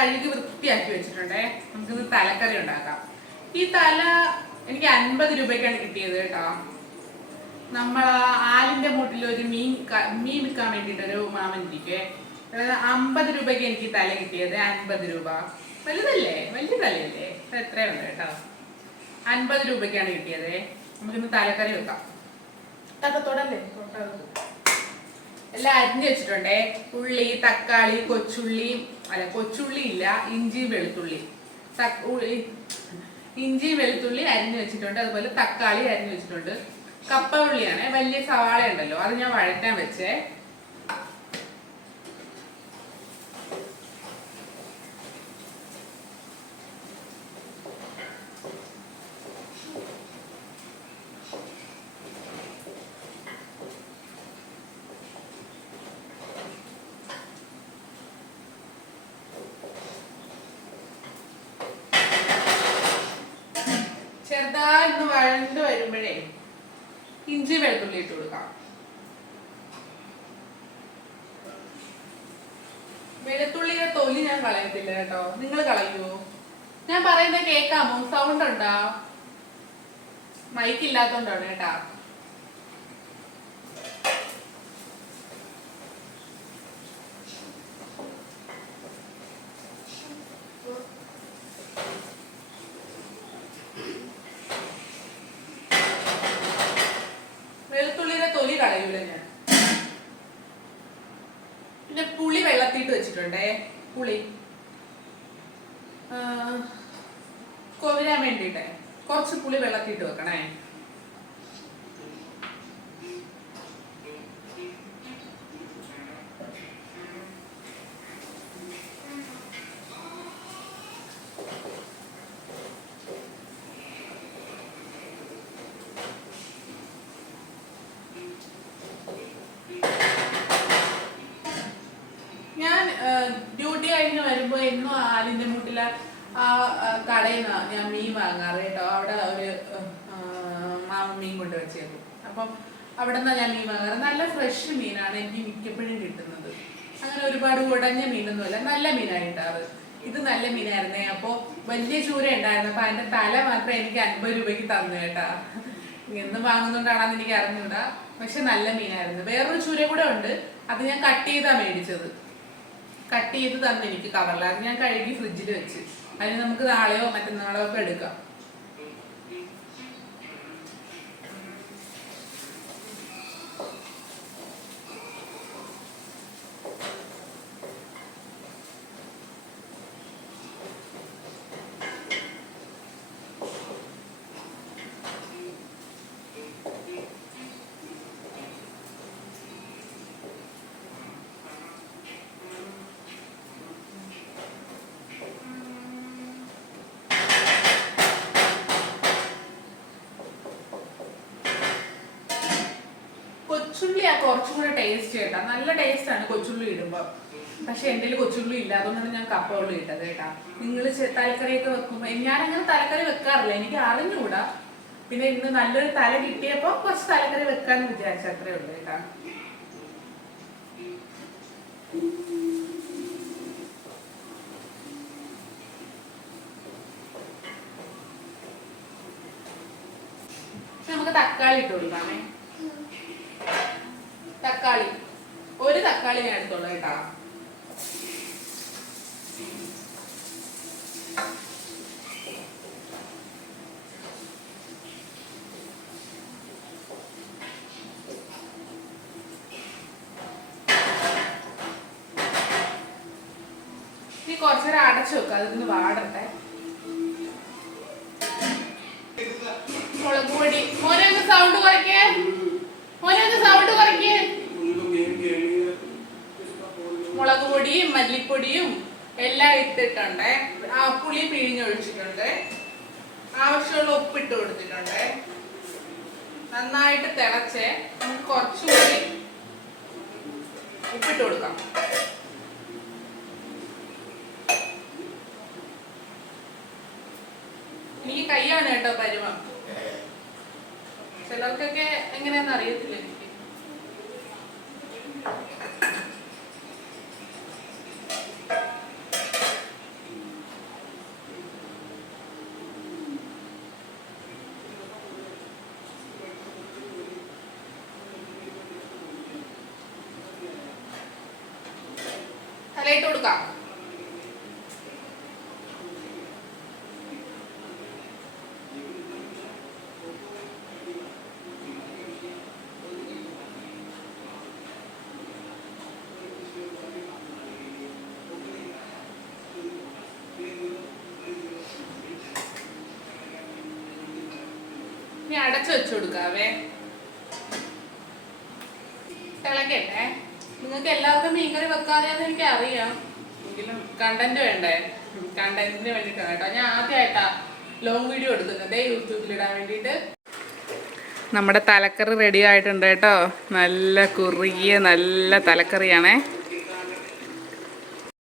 കഴുകി വൃത്തിയാക്കി വെച്ചിട്ടുണ്ടേ. നമുക്കിത് തലക്കറി ഉണ്ടാക്കാം. ഈ തല എനിക്ക് 50 രൂപയ്ക്കാണ് കിട്ടിയത് കേട്ടോ. നമ്മൾ ആലിന്റെ മൂട്ടിൽ ഒരു മീൻ വിൽക്കാൻ വേണ്ടിയിട്ടൊരു മാമൻ ഇരിക്കേ. 50 രൂപയ്ക്ക് എനിക്ക് തല കിട്ടിയത്. 50 രൂപ വലുതല്ലേ, വലിയ തലയല്ലേ, എത്രയുണ്ട് കേട്ടോ. 50 രൂപയ്ക്കാണ് കിട്ടിയത്. നമുക്കിന്ന് തലക്കറി വെക്കാം. തക്കത്തോടല്ലേ എല്ലാം അരിഞ്ഞു വെച്ചിട്ടുണ്ടേ. ഉള്ളി, തക്കാളി, കൊച്ചുള്ളി ഇല്ല, ഇഞ്ചി വെളുത്തുള്ളി അരിഞ്ഞു വെച്ചിട്ടുണ്ട്. അതുപോലെ തക്കാളി അരിഞ്ഞു വെച്ചിട്ടുണ്ട്. കപ്പ ഉള്ളിയാണ്, വലിയ സവാള ഉണ്ടല്ലോ, അത് ഞാൻ വഴറ്റാൻ വെച്ചേ. ചെറുതായി വഴണ്ട് വരുമ്പോഴേ ഇഞ്ചി വെളുത്തുള്ളി ഇട്ട് കൊടുക്കാം. വെളുത്തുള്ളിയുടെ തൊലി ഞാൻ കളയത്തില്ല കേട്ടോ. നിങ്ങൾ കളയുമോ? ഞാൻ പറയുന്നത് കേൾക്കാമോ? സൗണ്ട് ഉണ്ടോ? മൈക്ക് ഇല്ലാത്തോണ്ടാണ് കേട്ടാ. തൊലി കളയൂല ഞാൻ. പിന്നെ പുളി വെള്ളത്തിട്ട് വെച്ചിട്ടുണ്ടേ. പുളി കൊവരാൻ വേണ്ടിട്ടെ കുറച്ച് പുളി വെള്ളത്തിട്ട് വെക്കണേ. ഡ്യൂട്ടി കഴിഞ്ഞ് വരുമ്പോ എന്നും ആലിന്റെ മൂട്ടില ആ കടയിൽ നിന്നാണ് ഞാൻ മീൻ വാങ്ങാറ് കേട്ടോ. അവിടെ ഒരു മാമ മീൻ കൊണ്ട് വെച്ചേക്കും. അപ്പം അവിടെ നിന്നാണ് ഞാൻ മീൻ വാങ്ങാറ്. നല്ല ഫ്രഷ് മീനാണ് എനിക്ക് മിക്കപ്പോഴും കിട്ടുന്നത്. അങ്ങനെ ഒരുപാട് ഉടഞ്ഞ മീനൊന്നുമല്ല, നല്ല മീനാണ് കിട്ടാറ്. ഇത് നല്ല മീനായിരുന്നേ. അപ്പോൾ വലിയ ചൂര ഉണ്ടായിരുന്നു. അപ്പൊ അതിന്റെ തല മാത്രം എനിക്ക് 50 രൂപയ്ക്ക് തന്നു കേട്ടാ. എന്നും വാങ്ങുന്നോണ്ടാണെന്ന് എനിക്ക് അറിഞ്ഞൂടാ. പക്ഷെ നല്ല മീനായിരുന്നു. വേറൊരു ചൂര കൂടെ ഉണ്ട്, അത് ഞാൻ കട്ട് ചെയ്താ മേടിച്ചത്. കട്ട് ചെയ്ത് തന്നെ എനിക്ക് കവറിലായിരുന്നു. ഞാൻ കഴുകി ഫ്രിഡ്ജിൽ വെച്ച്. അതിന് നമുക്ക് നാളെയോ മറ്റന്നാളോ ഒക്കെ എടുക്കാം. കൊച്ചുള്ളി കുറച്ചും കൂടെ ടേസ്റ്റ് കേട്ടാ. നല്ല ടേസ്റ്റ് ആണ് കൊച്ചുള്ളി ഇടുമ്പോ. പക്ഷെ എന്റെ കൊച്ചുള്ളി ഇല്ല, അതുകൊണ്ടാണ് ഞാൻ കപ്പ ഉള്ളി ഇട്ടത് കേട്ടാ. നിങ്ങൾ തലക്കറിയൊക്കെ വെക്കുമ്പോ ഞാനങ്ങനെ തലക്കറി വെക്കാറില്ല, എനിക്ക് അറിഞ്ഞുകൂടാ. പിന്നെ ഇന്ന് നല്ലൊരു തല കിട്ടിയപ്പോ കുറച്ച് തലക്കറി വെക്കാന്ന് വിചാരിച്ച അത്രേ ഉള്ളൂ കേട്ടാ. നമുക്ക് തക്കാളി ഇട്ട് കൊടുക്കാമേ. തക്കാളി ഒരു തക്കാളി ഞാൻ എടുത്തോളൂ കേട്ടാ. ഇനി കുറച്ചേരം അടച്ചു വെക്കാം, അതിന് വാടട്ടെ. മുളക് പൊടി മോനെ ഒന്ന് സൗണ്ട് കുറയ്ക്കേ. മുളക് പൊടിയും മല്ലിപ്പൊടിയും എല്ലാം ഇട്ടിട്ടുണ്ട്. ആ പുളി പിഴിഞ്ഞൊഴിച്ചിട്ടുണ്ട്. ആവശ്യമുള്ള ഉപ്പിട്ട് കൊടുത്തിട്ടുണ്ട്. നന്നായിട്ട് തിളച്ച് നമുക്ക് കുറച്ചുകൂടി ഉപ്പിട്ട് കൊടുക്കാം. എനിക്ക് കൈയാണ് കേട്ടോ പരുവം. ചിലർക്കൊക്കെ എങ്ങനെയാന്ന് അറിയത്തില്ല എനിക്ക്. ഇട്ട് കൊടുക്കാം. ഇനി അടച്ചു വെച്ചു കൊടുക്കാവേ. തിളക്കട്ടെ. നിങ്ങൾക്ക് എല്ലാവർക്കും മീൻകറി വെക്കാറിയാന്ന് എനിക്ക് അറിയാം, എങ്കിലും കണ്ടന്റ് വേണ്ടേ? കണ്ടന്റിന് വേണ്ടിയിട്ടാണ് കേട്ടോ ഞാൻ ആദ്യമായിട്ടാ ലോങ് വീഡിയോ എടുക്കുന്നത് യൂട്യൂബിലിടാൻ വേണ്ടിയിട്ട്. നമ്മുടെ തലക്കറി റെഡി ആയിട്ടുണ്ട് കേട്ടോ. നല്ല കുറുകിയ നല്ല തലക്കറിയാണേ.